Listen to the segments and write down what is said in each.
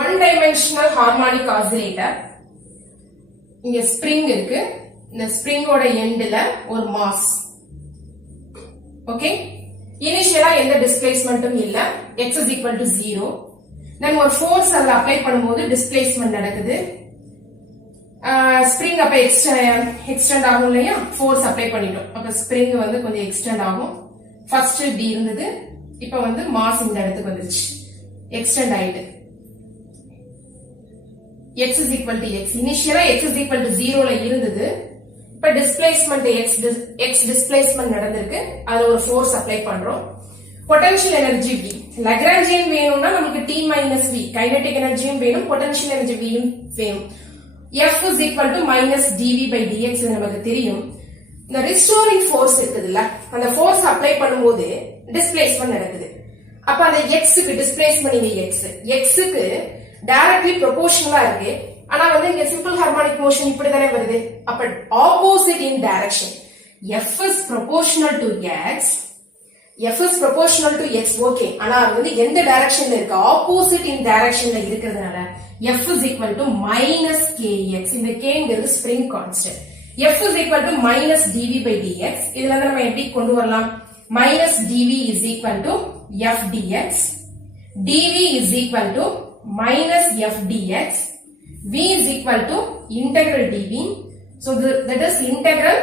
One dimensional harmonic oscillator. இங்க spring இருக்கு. இந்த ஸ்ப்ரிங்கோட எண்ட்ல ஒரு மாஸ். ஓகே, இனிஷியலா எந்த டிஸ்பிளேஸ்மெண்ட்டும் இல்ல. x is equal to 0. then ஒரு ஃபோர்ஸ் அதுல அப்ளை பண்ணும்போது டிஸ்பிளேஸ்மெண்ட் நடக்குது. ஸ்ப்ரிங் அப்ப எக்ஸ்டெண்ட் ஆகும் இல்லையா, ஃபோர்ஸ் அப்ளை பண்ணிட்டோம். அப்ப ஸ்ப்ரிங் வந்து கொஞ்சம் எக்ஸ்டெண்ட் ஆகும். ஃபர்ஸ்ட் டி இருந்தது, இப்ப வந்து மாஸ் இந்த இடத்துக்கு வந்துருச்சு, எக்ஸ்டெண்ட் ஆயிட்டு. x is equal to x. இனிஷியலா x is equal to 0 ல இருந்தது. இப்ப டிஸ்பிளேஸ்மெண்ட் x டிஸ்பிளேஸ்மெண்ட் நடந்திருக்கு. அதுல ஒரு ஃபோர்ஸ் அப்ளை பண்றோம். Potential energy V. லக்ராஞ்சியன் வேணும்னா நமக்கு T minus V. கைனடிக் எனர்ஜியும் வேணும், பொட்டன்ஷியல் எனர்ஜி Vயும் வேணும். F is equal to minus dV by dx நமக்கு தெரியும். இந்த ரிஸ்டோரிங் ஃபோர்ஸ் இருக்குதுல்ல, அந்த ஃபோர்ஸ் அப்ளை பண்ணும்போது டிஸ்பிளேஸ்மெண்ட் நடக்குது. அப்ப அந்த x க்கு டிஸ்பிளேஸ்மெண்ட் இங்க x க்கு டைரக்ட்லி ப்ரொபோர்ஷனலா இருக்கு. ஆனா வந்து இங்க சிம்பிள் ஹார்மோனிக் மோஷன் இப்படி தானே வருது. அப்ப opposite in direction. F is proportional to x. F is proportional to x. Okay, ஆனா அது வந்து எந்த டைரக்ஷன்ல இருக்கு? ஆப்போசிட் இன் டைரக்ஷன்ல இருக்கிறதுனால F is equal to minus kx. இந்த kங்கிறது spring constant. F is equal to minus dV by dx. இதுல இருந்து நம்ம எப்படி கொண்டு வரலாம்? minus dV is equal to f dx. dV is equal to minus f dx. V is equal to integral dV. So that is integral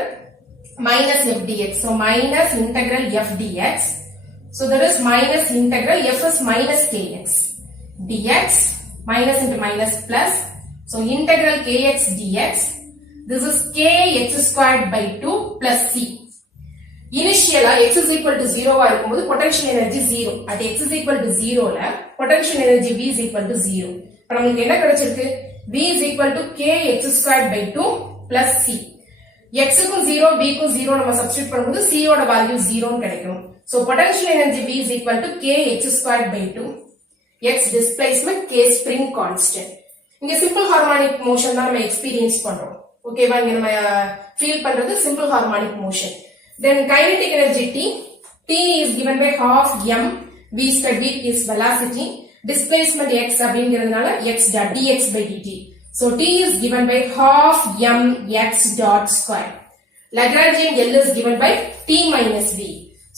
minus f dx. So minus integral f dx. So that is minus integral f is minus kx dx. Minus into minus plus. So integral kx dx. This is kx squared by 2 plus c. Initially x is equal to 0 ஆ இருக்கும்போது potential energy 0. At x is equal to 0 ல potential energy V is equal to 0. அப்ப நமக்கு என்ன கிடைச்சிருக்கு? V is equal to kx squared by 2 plus c. x க்கும் 0, v க்கும் 0 நம்ம substitute பண்ணும்போது c ஓட வேல்யூ 0 ன்னு கிடைக்கும். So potential energy V is equal to kx squared by 2. x displacement, k spring constant. இங்க சிம்பிள் ஹார்மோனிக் மோஷன் தான் நம்ம எக்ஸ்பீரியன்ஸ் பண்றோம். ஓகேவா? இங்க நம்ம ஃபீல் பண்றது simple harmonic motion. Then kinetic energy T is given by half m. V studied is velocity. Displacement x அப்படிங்கிறதுனால x dot dx by dt. So T is given by half m x dot square. Lagrangian L is given by T minus V.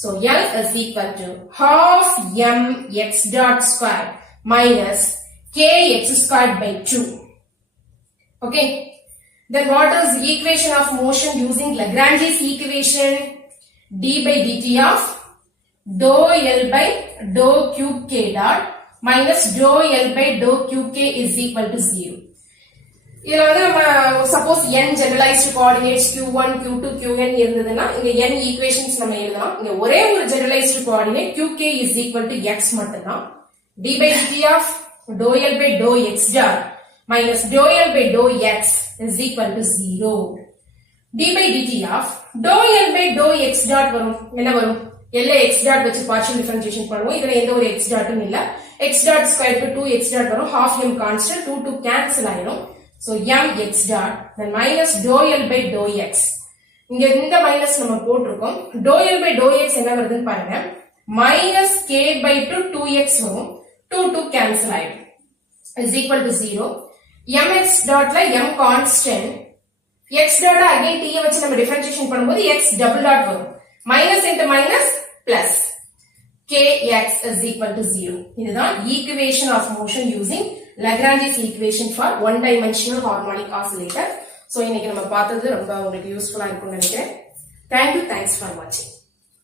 So L is equal to half m x dot square minus kx squared by 2. Okay. Then what is the equation of motion using Lagrange's equation? D by dt of dou L by dou cube k dot minus dou L by dou cube k is equal to 0. இதுல வந்து நம்ம suppose n generalized coordinates q1 q2 qn இருந்ததுன்னா இங்க n equations நம்ம எழுதலாம். இங்க ஒரே ஒரு generalized coordinate qk is equal to x மட்டும்தான். D by dt of dou L by dou x dot minus dou L by dou x is equal to 0. D by dt of dou L by dou x dot வரும். என்ன வரும்? L x dot வச்சு partial differentiation பண்ணுவோம். இதுல எந்த ஒரு x dotம் இல்ல. x dot square to 2x dot வரும். half m constant 2 cancel ஆயிடும். So m x dot then minus dou L by dou x. இங்க இந்த மைனஸ் நம்ம போட்டுருக்கோம். dou L by dou x என்ன வருதுன்னு பாருங்க. minus k by 2x வரும். 2 cancel ஆயிடும். is equal to 0. mx dotல m constant. x dot again t வச்சு நம்ம டிஃபரன்ஷியேஷன் பண்ணும்போது x double dot வரும். minus into minus plus. kx is equal to 0. இதுதான் equation of motion using Lagrange's equation for one dimensional harmonic oscillator. So இன்னைக்கு நம்ம பார்த்தது ரொம்ப உங்களுக்கு யூஸ்ஃபுல்லா இருக்கும்னு நினைக்கிறேன். Thank you. Thanks for watching.